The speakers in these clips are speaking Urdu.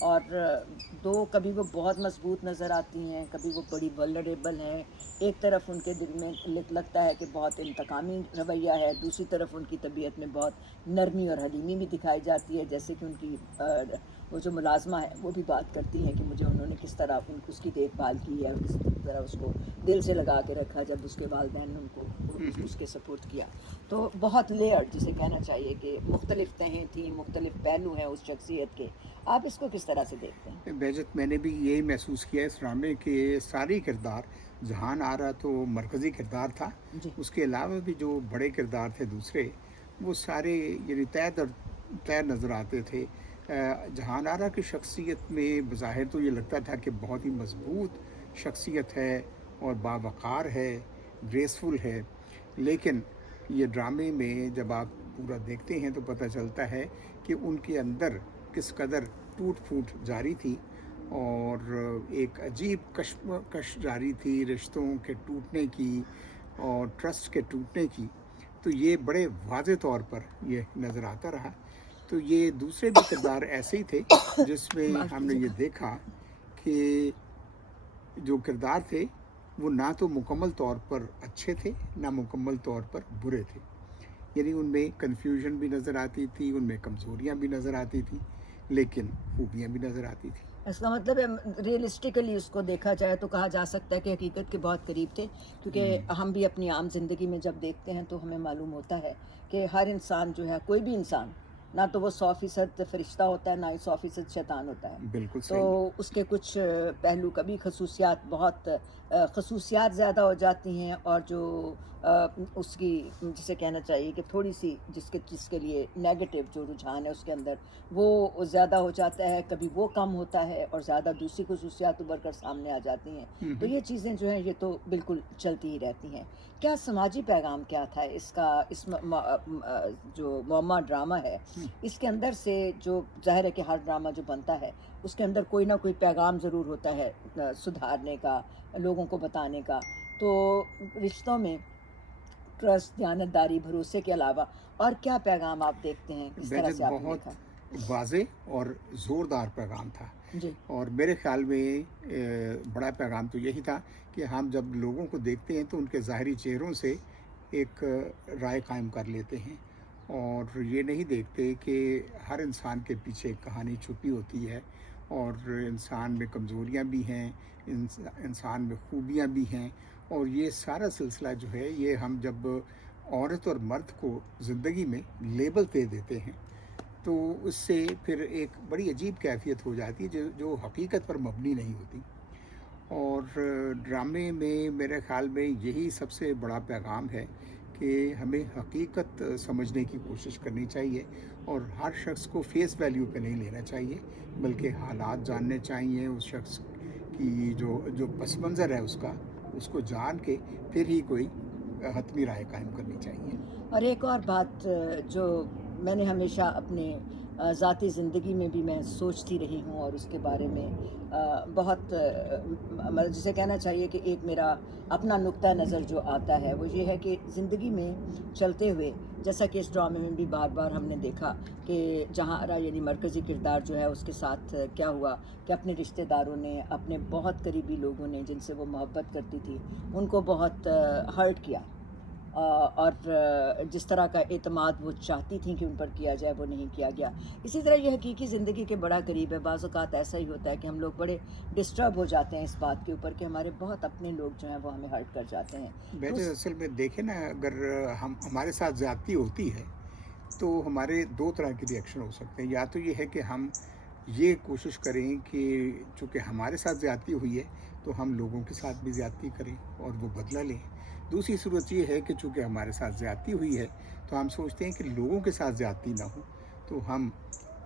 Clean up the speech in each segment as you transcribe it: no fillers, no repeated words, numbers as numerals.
اور دو کبھی وہ بہت مضبوط نظر آتی ہیں، کبھی وہ بڑی ولنریبل ہیں. ایک طرف ان کے دل میں لگتا ہے کہ بہت انتقامی رویہ ہے، دوسری طرف ان کی طبیعت میں بہت نرمی اور حلیمی بھی دکھائی جاتی ہے، جیسے کہ ان کی وہ جو ملازمہ ہے وہ بھی بات کرتی ہیں کہ مجھے انہوں نے کس طرح اس کی دیکھ بھال کی ہے، کس طرح اس کو دل سے لگا کے رکھا جب اس کے والدین نے ان کو اس کے سپورٹ کیا. تو بہت لیئر جسے کہنا چاہیے کہ مختلف تہیں تھیں، مختلف پہلو ہیں اس شخصیت کے. آپ اس کو کس طرح سے دیکھتے ہیں؟ بہجت میں نے بھی یہی محسوس کیا اس ڈرامے کے سارے کردار. جہان آرا تو مرکزی کردار تھا، جی اس کے علاوہ بھی جو بڑے کردار تھے دوسرے وہ سارے یعنی طے نظر آتے تھے. جہان آرا کی شخصیت میں بظاہر تو یہ لگتا تھا کہ بہت ہی مضبوط شخصیت ہے اور باوقار ہے، گریسفل ہے، لیکن یہ ڈرامے میں جب آپ پورا دیکھتے ہیں تو پتہ چلتا ہے کہ ان کے اندر کس قدر ٹوٹ پھوٹ جاری تھی اور ایک عجیب کشمکش جاری تھی رشتوں کے ٹوٹنے کی اور ٹرسٹ کے ٹوٹنے کی. تو یہ بڑے واضح طور پر یہ نظر آتا رہا. تو یہ دوسرے بھی کردار ایسے ہی تھے جس میں معاف ہم نے کیجیے یہ گا. دیکھا کہ جو کردار تھے وہ نہ تو مکمل طور پر اچھے تھے نہ مکمل طور پر برے تھے. یعنی ان میں کنفیوژن بھی نظر آتی تھی، ان میں کمزوریاں بھی نظر آتی تھیں، لیکن خوبیاں بھی نظر آتی تھیں. اس کا مطلب ہے ریئلسٹیکلی اس کو دیکھا جائے تو کہا جا سکتا ہے کہ حقیقت کے بہت قریب تھے، کیونکہ ہم بھی اپنی عام زندگی میں جب دیکھتے ہیں تو ہمیں معلوم ہوتا ہے کہ ہر انسان جو ہے، کوئی بھی انسان، نہ تو وہ 100% فرشتہ ہوتا ہے، نہ ہی 100% شیطان ہوتا ہے. بالکل تو صحیح. اس کے کچھ پہلو، کبھی خصوصیات بہت خصوصیات زیادہ ہو جاتی ہیں، اور جو اس کی جسے کہنا چاہیے کہ تھوڑی سی جس کے لیے نیگیٹو جو رجحان ہے اس کے اندر وہ زیادہ ہو جاتا ہے، کبھی وہ کم ہوتا ہے اور زیادہ دوسری خصوصیات ابھر کر سامنے آ جاتی ہیں. تو یہ چیزیں جو ہیں یہ تو بالکل چلتی ہی رہتی ہیں. کیا سماجی پیغام کیا تھا اس کا، جو معمہ ڈرامہ ہے اس کے اندر سے؟ جو ظاہر ہے کہ ہر ڈرامہ جو بنتا ہے اس کے اندر کوئی نہ کوئی پیغام ضرور ہوتا ہے، سدھارنے کا، لوگوں کو بتانے کا. تو رشتوں میں ٹرسٹ، دیانتداری، بھروسے کے علاوہ اور کیا پیغام آپ دیکھتے ہیں؟ کس طرح بہت سے آپ نے دیکھا؟ بہت واضح اور زوردار پیغام تھا. جی اور میرے خیال میں بڑا پیغام تو یہی تھا کہ ہم جب لوگوں کو دیکھتے ہیں تو ان کے ظاہری چہروں سے ایک رائے قائم کر لیتے ہیں اور یہ نہیں دیکھتے کہ ہر انسان کے پیچھے ایک کہانی چھپی ہوتی ہے اور انسان میں کمزوریاں بھی ہیں، انسان میں خوبیاں بھی ہیں. اور یہ سارا سلسلہ جو ہے یہ ہم جب عورت اور مرد کو زندگی میں لیبل دے دیتے ہیں تو اس سے پھر ایک بڑی عجیب کیفیت ہو جاتی ہے جو حقیقت پر مبنی نہیں ہوتی. اور ڈرامے میں میرے خیال میں یہی سب سے بڑا پیغام ہے کہ ہمیں حقیقت سمجھنے کی کوشش کرنی چاہیے اور ہر شخص کو فیس ویلیو پہ نہیں لینا چاہیے، بلکہ حالات جاننے چاہیے. اس شخص کی جو پس منظر ہے اس کو جان کے پھر ہی کوئی حتمی رائے قائم کرنی چاہیے. اور ایک اور بات جو میں نے ہمیشہ اپنے ذاتی زندگی میں بھی میں سوچتی رہی ہوں اور اس کے بارے میں بہت جسے کہنا چاہیے کہ ایک میرا اپنا نقطہ نظر جو آتا ہے وہ یہ ہے کہ زندگی میں چلتے ہوئے، جیسا کہ اس ڈرامے میں بھی بار بار ہم نے دیکھا کہ جہاں آرا یعنی مرکزی کردار جو ہے اس کے ساتھ کیا ہوا کہ اپنے رشتہ داروں نے، اپنے بہت قریبی لوگوں نے جن سے وہ محبت کرتی تھی ان کو بہت ہرٹ کیا، اور جس طرح کا اعتماد وہ چاہتی تھیں کہ ان پر کیا جائے وہ نہیں کیا گیا. اسی طرح یہ حقیقی زندگی کے بڑا قریب ہے. بعض اوقات ایسا ہی ہوتا ہے کہ ہم لوگ بڑے ڈسٹرب ہو جاتے ہیں اس بات کے اوپر کہ ہمارے بہت اپنے لوگ جو ہیں وہ ہمیں ہرٹ کر جاتے ہیں. بہتر اصل میں دیکھیں نا، اگر ہمارے ساتھ زیادتی ہوتی ہے تو ہمارے دو طرح کے ریئیکشن ہو سکتے ہیں. یا تو یہ ہے کہ ہم یہ کوشش کریں کہ چونکہ ہمارے ساتھ زیادتی ہوئی ہے تو ہم لوگوں کے ساتھ بھی زیادتی کریں اور وہ بدلہ لیں. دوسری صورت یہ ہے کہ چونکہ ہمارے ساتھ زیادتی ہوئی ہے تو ہم سوچتے ہیں کہ لوگوں کے ساتھ زیادتی نہ ہو تو ہم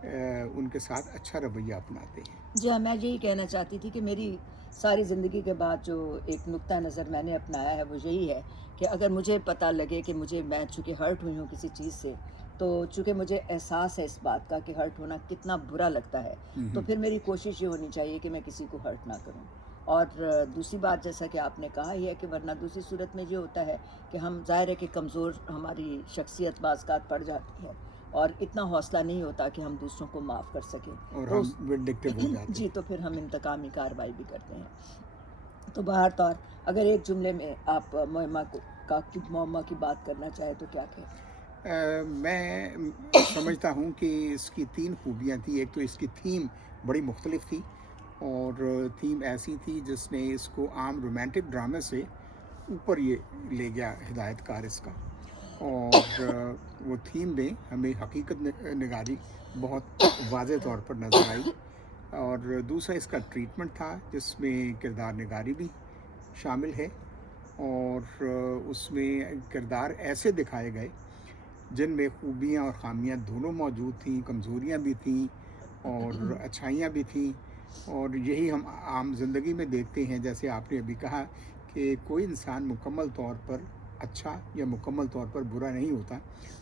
ان کے ساتھ اچھا رویہ اپناتے ہیں. جی ہاں، میں یہی کہنا چاہتی تھی کہ میری ساری زندگی کے بعد جو ایک نقطہ نظر میں نے اپنایا ہے وہ یہی ہے کہ اگر مجھے پتہ لگے کہ میں چونکہ ہرٹ ہوئی ہوں کسی چیز سے، تو چونکہ مجھے احساس ہے اس بات کا کہ ہرٹ ہونا کتنا برا لگتا ہے، تو پھر میری کوشش یہ ہونی چاہیے کہ میں کسی کو ہرٹ نہ کروں. اور دوسری بات جیسا کہ آپ نے کہا یہ ہے کہ ورنہ دوسری صورت میں یہ ہوتا ہے کہ ہم ظاہر ہے کہ کمزور ہماری شخصیت بعض اوقات پڑ جاتی ہے اور اتنا حوصلہ نہیں ہوتا کہ ہم دوسروں کو معاف کر سکیں اور تو ہم وینڈکٹیو ہو جاتے جی ہیں. تو پھر ہم انتقامی کارروائی بھی کرتے ہیں. تو بہر طور اگر ایک جملے میں آپ معمہ کی بات کرنا چاہیں تو کیا کہیں؟ میں سمجھتا ہوں کہ اس کی 3 خوبیاں تھیں. ایک تو اس کی تھیم بڑی مختلف تھی، اور تھیم ایسی تھی جس نے اس کو عام رومانٹک ڈرامے سے اوپر یہ لے گیا ہدایت کار اس کا. اور وہ تھیم میں ہمیں حقیقت نگاری بہت واضح طور پر نظر آئی. اور دوسرا اس کا ٹریٹمنٹ تھا جس میں کردار نگاری بھی شامل ہے، اور اس میں کردار ایسے دکھائے گئے جن میں خوبیاں اور خامیاں دونوں موجود تھیں، کمزوریاں بھی تھیں اور اچھائیاں بھی تھیں. اور یہی ہم عام زندگی میں دیکھتے ہیں، جیسے آپ نے ابھی کہا کہ کوئی انسان مکمل طور پر اچھا یا مکمل طور پر برا نہیں ہوتا،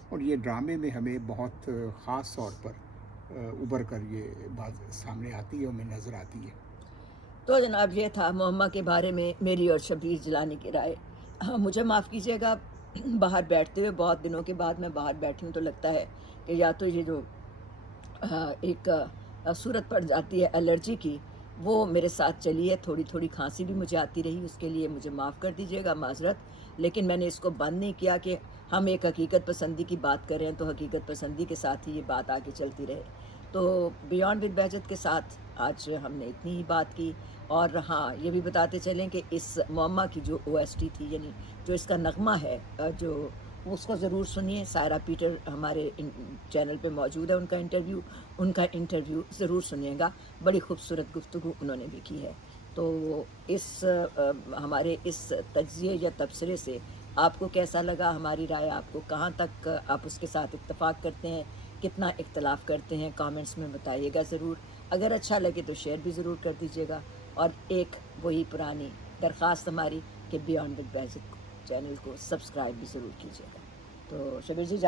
اور یہ ڈرامے میں ہمیں بہت خاص طور پر ابھر کر یہ بات سامنے آتی ہے، ہمیں نظر آتی ہے. تو جناب یہ تھا معمہ کے بارے میں میری اور شبیر جیلانی کی رائے. مجھے معاف کیجیے گا، باہر بیٹھتے ہوئے بہت دنوں کے بعد میں باہر بیٹھی ہوں تو لگتا ہے کہ یا تو یہ جو ایک صورت پڑ جاتی ہے الرجی کی، وہ میرے ساتھ چلی ہے. تھوڑی تھوڑی کھانسی بھی مجھے آتی رہی، اس کے لیے مجھے معاف کر دیجیے گا، معذرت. لیکن میں نے اس کو بند نہیں کیا کہ ہم ایک حقیقت پسندی کی بات کریں تو حقیقت پسندی کے ساتھ ہی یہ بات آگے چلتی رہے. تو بیانڈ ود بہجت کے ساتھ آج ہم نے اتنی ہی بات کی. اور ہاں یہ بھی بتاتے چلیں کہ اس معمہ کی جو OST تھی، یعنی جو اس کا نغمہ ہے، جو اس کو ضرور سنیے. سائرہ پیٹر ہمارے چینل پہ موجود ہے، ان کا انٹرویو ضرور سنیے گا. بڑی خوبصورت گفتگو انہوں نے بھی کی ہے. تو اس ہمارے اس تجزیے یا تبصرے سے آپ کو کیسا لگا؟ ہماری رائے آپ کو کہاں تک آپ اس کے ساتھ اتفاق کرتے ہیں، کتنا اختلاف کرتے ہیں، کامنٹس میں بتائیے گا ضرور. اگر اچھا لگے تو شیئر بھی ضرور کر دیجیے گا. اور ایک وہی پرانی درخواست ہماری کہ بیانڈ ود بہجت چینل کو سبسکرائب بھی ضرور کیجیے گا. تو شبیر جی